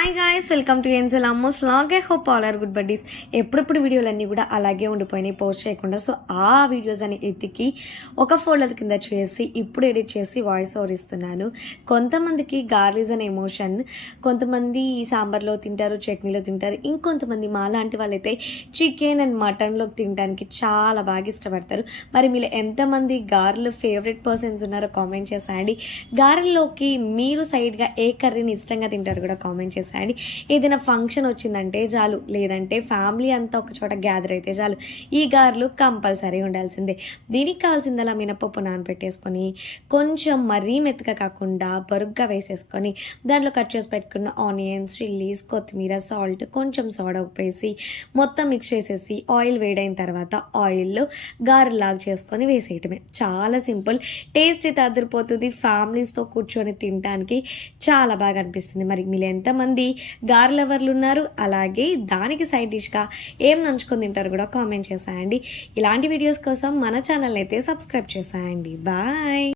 Hi guys, welcome to ఎన్సెల్ అమ్మోస్ లాగ్. I hope all are good buddies. ఎప్పుడప్పుడు వీడియోలన్నీ కూడా అలాగే ఉండిపోయినాయి పోస్ట్ చేయకుండా. సో ఆ వీడియోస్ అని ఎత్తికి ఒక ఫోల్డర్ కింద చేసి ఇప్పుడు ఎడిట్ చేసి వాయిస్ ఓవర్ ఇస్తున్నాను. కొంతమందికి గార్లిజ్ అనే ఎమోషన్, కొంతమంది సాంబార్లో తింటారు, చట్నీలో తింటారు, ఇంకొంతమంది మా లాంటి వాళ్ళైతే చికెన్ అండ్ మటన్లో తినడానికి చాలా బాగా ఇష్టపడతారు. మరి మీరు ఎంతమంది గారెలు ఫేవరెట్ పర్సన్స్ ఉన్నారో కామెంట్ చేసేయండి. గారెల్లోకి మీరు సైడ్గా ఏ కర్రీని ఇష్టంగా తింటారు కూడా కామెంట్ చేసేయండి. ఏదైనా ఫంక్షన్ వచ్చిందంటే చాలు, లేదంటే ఫ్యామిలీ అంతా ఒక చోట గ్యాదర్ అయితే చాలు, ఈ గారెలు కంపల్సరీ ఉండాల్సిందే. దీనికి కావాల్సిందలా మినపప్పు నానబెట్టేసుకొని కొంచెం మరీ మెత్తగా కాకుండా బరుగ్గా వేసేసుకొని దాంట్లో కట్ చేసి పెట్టుకున్న ఆనియన్స్, చిల్లీస్, కొత్తిమీర, సాల్ట్, కొంచెం సోడా ఉప్పేసి మొత్తం మిక్స్ చేసేసి ఆయిల్ వేడైన తర్వాత ఆయిల్లో గారెలాగా చేసుకొని వేసేయటమే. చాలా సింపుల్, టేస్ట్ అయితే అదిరిపోతుంది. ఫ్యామిలీస్తో కూర్చొని తినడానికి చాలా బాగా అనిపిస్తుంది. మరి మీరు ఎంతమంది గారె లవర్లు ఉన్నారు, అలాగే దానికి సైడ్ డిష్గా ఏం నంచుకొని తింటారు కూడా కామెంట్ చేసేయండి. ఇలాంటి వీడియోస్ కోసం మన ఛానల్ అయితే సబ్స్క్రైబ్ చేసేయండి. బాయ్.